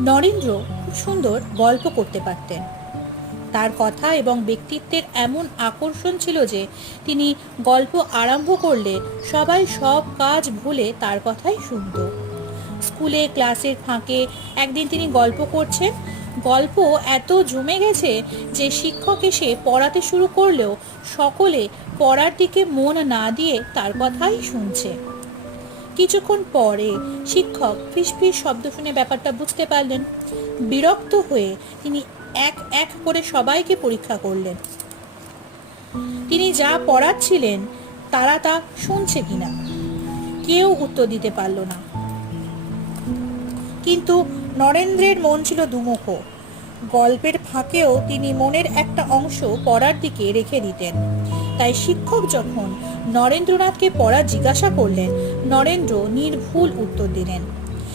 নরেন্দ্র খুব সুন্দর গল্প করতে পারতেন। তার কথা এবং ব্যক্তিত্বের এমন আকর্ষণ ছিল যে তিনি গল্প আরম্ভ করলে সবাই সব কাজ ভুলে তার কথাই শুনত। স্কুলে ক্লাসের ফাঁকে একদিন তিনি গল্প করছেন। গল্প এত জমে গেছে যে শিক্ষক এসে পড়াতে শুরু করলেও সকলে পড়ার দিকে মন না দিয়ে তার কথাই শুনছে। কিছুক্ষণ পরে শিক্ষক ফিসফিস শব্দ শুনে ব্যাপারটা বুঝতে পারলেন। বিরক্ত হয়ে তিনি এক এক করে সবাইকে পরীক্ষা করলেন তিনি যা পড়াচ্ছিলেন তারা তা শুনছে কিনা। কেউ উত্তর দিতে পারল না। কিন্তু নরেন্দ্রের মন ছিল দুমুখো। গল্পের ফাঁকেও তিনি মনের একটা অংশ পড়ার দিকে রেখে দিতেন। তাই শিক্ষক যখন নরেন্দ্রনাথকে পড়া জিজ্ঞাসা করলেন, নরেন্দ্র নির্ভুল উত্তর দিলেন।